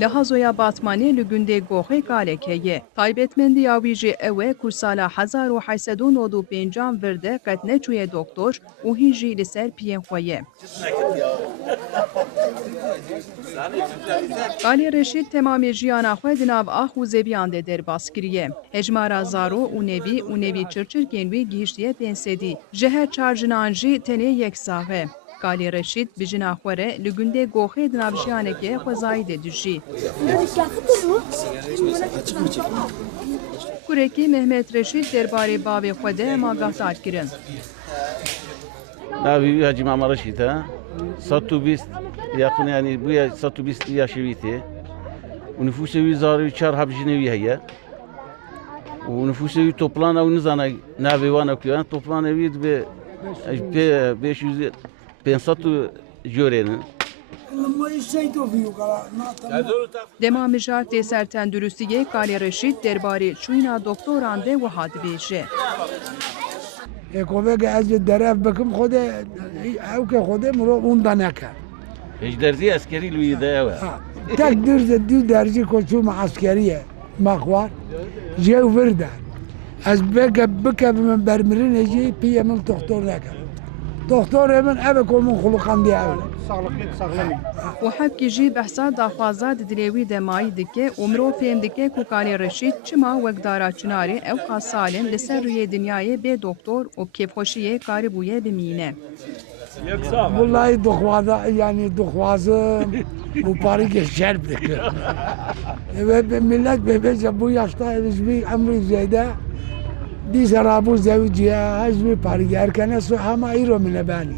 Lahazoya Batmanê li gundê Goxê galek heye. Taybetmendiya wî jî ew e ku sala 1895 vir de qet neçûye doktor û hîn jî li ser piyên xwe ye. Galê Reşîd temamê jiyana xwe di nav ax û zeviyan de derbas kiriye. Hejmara zaro û nevî û nevî çirçirkên wî gihîştiye pênc sedî. Ji her çar jinan jî tenê yek sax e. Galê Reşîd bi jina xwe re li gundê Goxê di nav jiyanekê xwezayî de dijî. Kurekî Mehmet Reşîd derbarê bavê xwe de magahdar kirin. Navi Hacı Mama Reşit ha. 120 yakın yani bu ya 120 yaşıydı. Bu nüfusu wizarı çar habjinevi heye. Bu nüfusu toplan av nizana navi wana kuyan toplan evi ve 500 500 jörenin. Dema mijar tê sertenduristiyê Galê Reşîd derbarê çûyîna doktoran de wiha dibêje. Ekovek ez derev bikim xode ew ke xode mirov onda neke. Ejderzi askeri lüyde eve. Tek düz derci koçum askeriye makvar. Jev virde. Ez beke min bermirin eci piye min doktor neke. Doktor hemen eve komun xulukan diye ev. û hevkî jî behsa daxwaza di dilê wî de mayî dike û mirov fêm dike ku Galê Reşîd çima wekdara Çinarê ew qas salên li ser rûyê dinyayê bê doktor û kêfxweşiyê karîbûye bimîne. Vallahi dokwaza yani dokvazım bu parayı şerp dikim. Ve millet bebece bu yaşta bir ömrü zeyde bir sarabu zevciye hiçbir parayı erkene su ama iro minebani.